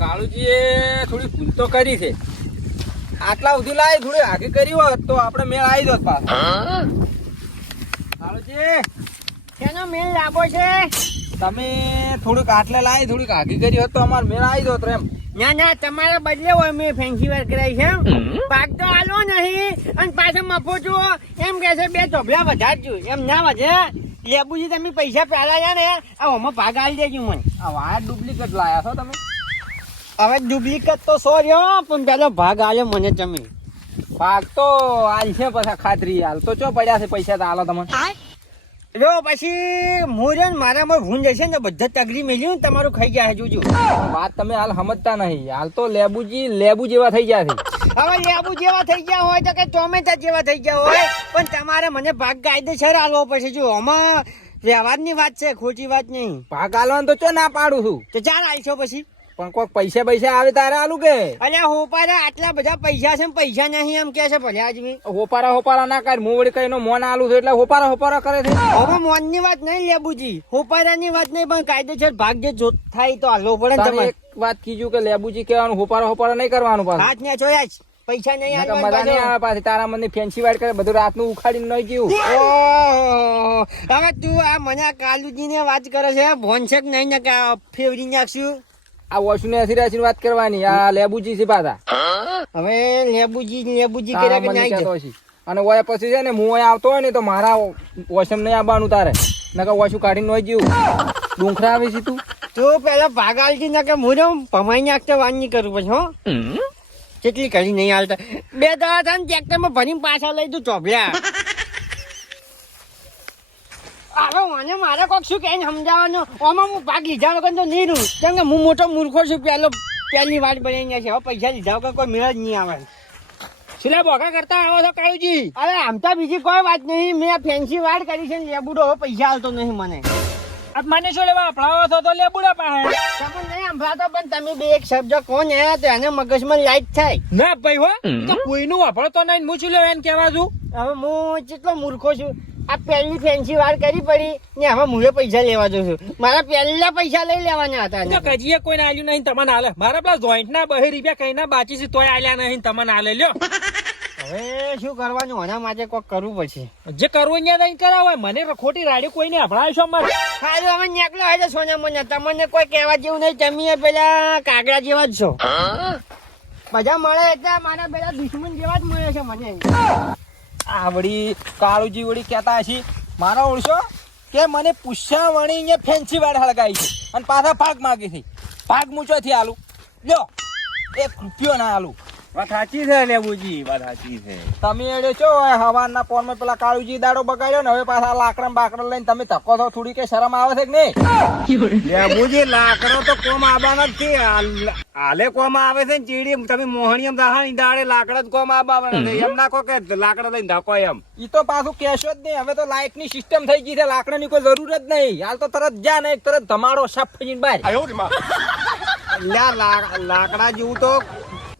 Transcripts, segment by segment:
કાળુજીએ થોડી ભૂલ તો કરી છે. આટલા સુધી લાવી થોડી આગી કરી હોત તો આપણે મેળ આવી જોત પાછો. કાળુજી કેનો મેળ લાભો છે? તમે થોડીક આટલે લાવી થોડીક આગી કરી હોત તો અમારે મેળ આવી જોત એમ. ના ના તમારા બદલે હોય મેં ફેન્સી વાર કરાય છે ભાગ તો આલો નહીં અને પાછા મફો છો એમ કે છે બે ચોભલા વધારજો. એમ ના વધે. લેબુજી તમે પૈસા પેલા છે ને આ ભાગ આવી દેજો મને. આ વાયર ડુપ્લિકેટ લાયા છો તમે. હવે ડુપ્લિકેટ તો સો રહ્યો પણ પેલો ભાગ આવ્યો મને જમી ભાગ તો હાલ છે પછી ખાતરી હાલ તો ચો પડ્યા છે પૈસા તો હાલો તમને જો પછી મોરન મારામાં ભૂન જશે ને બધા તગરી મેલ્યું ને તમારું ખાઈ ગયા જોજો. વાત તમે હાલ સમજતા નહીં. હાલ તો લેબુજી લેબુ જેવા થઈ ગયા છે. હવે લેબુ જેવા થઈ ગયા હોય તો કે ટોમેટા જેવા થઈ ગયા હોય પણ તમારે મને ભાગ કાયદેસર આલવો પડશે જો આમાં વ્યવહારની વાત છે ખોટી વાત નહીં. ભાગ હાલવાનું તો ચો ના પાડું છું. તો ચાલ આલશો પછી. પણ કોઈક પૈસા પૈસા આવે તારે આલું કે? અલ્યા હોપારા આટલા બધા પૈસા છે ને પૈસા નહીં એમ કે છે ભલે આજમી હોપારા હોપારા ના કર હું વળી કઈ મોન આલું છું એટલે હોપારા હોપારા કરે છે. હવે મોનની વાત નહીં લેબુજી હોપારાની વાત નહીં પણ કાયદેસર ભાગ જે જો થાય તો હાલવો પડે તમે એક વાત કીધું કે લેબુજી કહેવાનું હોપારા હોપારા નહીં કરવાનું પાછું. હાથ ને જોયા જ. પૈસા નહીં મજા નહીં. આવે પાછી તારા મને ફેન્સી વાઈટ કરે બધું રાતનું ઉખાડીને નહીં ગયું. હવે તું આ મને કાલુજી ને વાત કરે છે ભોન છે કે નહીં ને ફેવરી નાખશું. આ વોશુ ને વાત કરવાની આ લેબુજી છે પાછા. હવે લેબુજી લેબુજી કર્યા કે નહીં જતો અને ઓય પછી છે ને હું અહીં આવતો હોય ને તો મારા વોશમ નહીં આવવાનું તારે. નકર વોશુ કાઢીને નહીં જીવું. ડુંખરા આવી છે તું. તું પેલા ભાગ આલતી ના કે હું ભમાઈ નાખતો વાનની નહીં કરું પછી હો? કેટલી કરી નહીં હાલતા? બે દવા થાય ને ટ્રેક્ટરમાં ભરીને પાછા લઈ તું ચોભ્યા હવે મને મારે કોક શું કહીને સમજાવવાનું? આમાં હું ભાગ લીધા વગર તો નહીં રહું. કેમ કે હું મોટો મૂર્ખો છું પેલો પહેલી વાત બની છે. હવે પૈસા લીધા વગર કોઈ મેળ જ નહીં આવે. છેલ્લા બોકા કરતા આવો છો કાયુજી અરે આમ તો બીજી કોઈ વાત નહીં. મેં ફેન્સી વાત કરી છે ને લેબુડો હવે પૈસા આવતો નહીં મને. આપ મને શું લેવા આપણાવો છો તો લેબુડા પાસે. તમને નહીં સંભળાતો પણ તમે બે એક શબ્દ કોણ હે તો એને મગજમાં લાઈટ થાય. ના ભાઈ હો તો કોઈનું વાપરતો નહીં હું શું લેવા એને કહેવા છું? હવે હું કેટલો મૂર્ખો છું? આ પહેલી ફેન્સી વાર કરી પડી ને હવે મુએ પૈસા લેવા જઉં છું મારા પહેલા પૈસા લઈ લેવાના હતા તો કજીએ કોઈને આલ્યું નહીં તમને આલે. મારા પેલા જોઈન્ટ ના બહે રૂપિયા કઈ ના બાચી છે તોય આલ્યા નહીં તમને આલે લ્યો. હવે શું કરવાનું? આના માટે કોક કરવું પડશે. જે કરવું અહીંયા નહીં કરાવાય મને ખોટી રાડી કોઈને હભળાવશો મારે ખાલી અમે નેકલો હોય સોના મોના તમને કોઈ કહેવા જેવું નહીં તમે પેલા કાગડા જેવા જ છો. બધા મળે એટલે મારા પેલા દુશ્મન જેવા જ મળે છે મને. આ વળી કાળુજી વળી કહેતા હશે, મારો ઓળશો, કે મને પૂછ્યા વણી અહીંયા ફેન્સી વાળ હળગાઈ છે અને પાછા ભાગ માગી છે. ભાગ મૂચોથી આલું. લ્યો, એક રૂપિયો ના આલું. વાત સાચી છે લેબુજી વાત સાચી છે. તમે એડે છો હવાના પોરમાં પેલા કાળુજી દાડો બગાડ્યો ને હવે પાછા લાકડા બાકડા લઈને તમે ધક્કો થો થોડી કે શરમ આવે છે કે નહીં? લેબુજી લાકડો તો કોમ જ છે. આલે હાલે કોમ આવે છે ને ચીડી તમે મોહણીયમ દાહાની દાડે લાકડા જ કોમ આબાવાના છે. એમ નાખો કે લાકડા લઈને ધક્કો એમ. ઈ તો પાછું કેશો જ નહીં હવે તો લાઈટની સિસ્ટમ થઈ ગઈ છે લાકડા ની કોઈ જરૂર જ નહીં. હાલ તો તરત જા ને તરત ધમાડો સાફ થઈ બહાર. લાકડા જેવું તો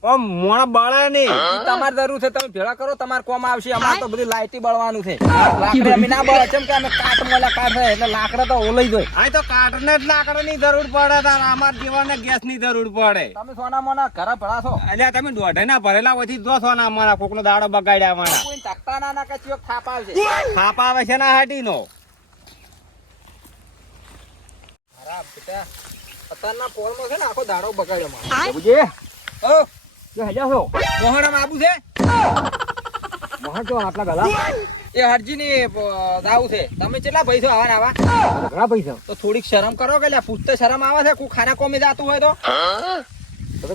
આમ મોણ બળે નહીં ઈ તમારે જરૂર છે તમે ભેળા કરો તમારે કોમ આવશે. અમારે તો બધી લાઈટી બળવાનું છે. લાકડી અમે ના બળે કેમ કે અમે કાટ મોલા કાટ છે એટલે લાકડા તો ઓલઈ જાય. આ તો કાટને જ લાકડાની જરૂર પડે તાર અમાર જીવાને ગેસની જરૂર પડે. તમે સોના મોના ઘરે ભળા છો? અલ્યા તમે દોઢે ના ભરેલા પછી જો સોના ના અમારા કોકનો દાડો બગાડ્યા અમારા કોઈ ના ના કે થાપ આવશે થાપ આવે છે ના હાટીનો. ખરાબ બેટા અત્યારના પોરમાં છે ને આખો દાડો બગાડ્યો મારો ઓ! જો હેજા છો. મોહણમ આબુ છે? મોહન તો આટલા ગલા. એ હરજી ની છે. તમે કેટલા ભાઈ આવા આવા? ઘણા પૈસા? તો થોડીક શરમ કરો કે લ્યા પૂછતે શરમ આવે છે કોઈ ખાના કોમી જાતું હોય તો?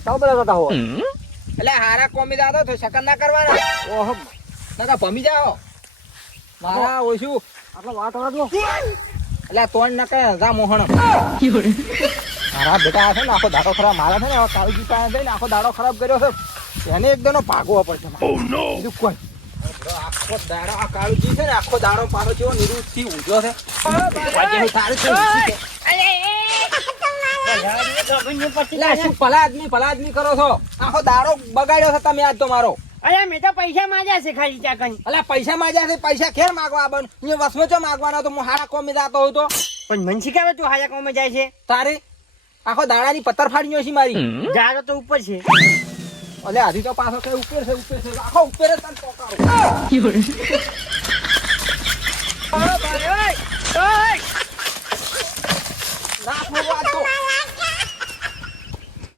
તમે બધા હો એટલે હારા કોમી જાતો તો શકન ના કરવાના. ઓહો નકા ભમી જાઓ. મારા ઓછું. આટલા વાત એટલે તોડ નકે જા મોહણ મારા બેટા છે ને આખો દાડો ખરાબ મારા છે ને કાળજી પાસે જઈને આખો દાડો ખરાબ કર્યો છે. એને એક દનો ભાગવો પડશે મારે. બીજું કોઈ. આખો દાડો આ કાળુજી છે ને આખો દાડો પાછો કેવો નિરુત્થી ઊંધો છે. સારું છે, ઊંચી છે. એટલે શું ભલા આદમી ભલા આદમી કરો છો? આખો દાડો બગાડ્યો છે તમે આજ તો મારો. અરે મેં તો પૈસા માંગ્યા છે ખાલી કઈ અલ્યા પૈસા માંગ્યા છે પૈસા ખેર માગવા બન? અહીંયા વસમાં ચો માગવાનો તો હું હારા કોમી જતો હતો. પણ મન શીખાવે તું હારા કોમે જાય છે? તારી આખો દાડાની પથ્થર ફાડી છે મારી. જાડો તો ઉપર છે. અલે આધી તો પાછો કઈ ઉપર છે ઉપર છે. આખો ઉપર જ તને ટોકારો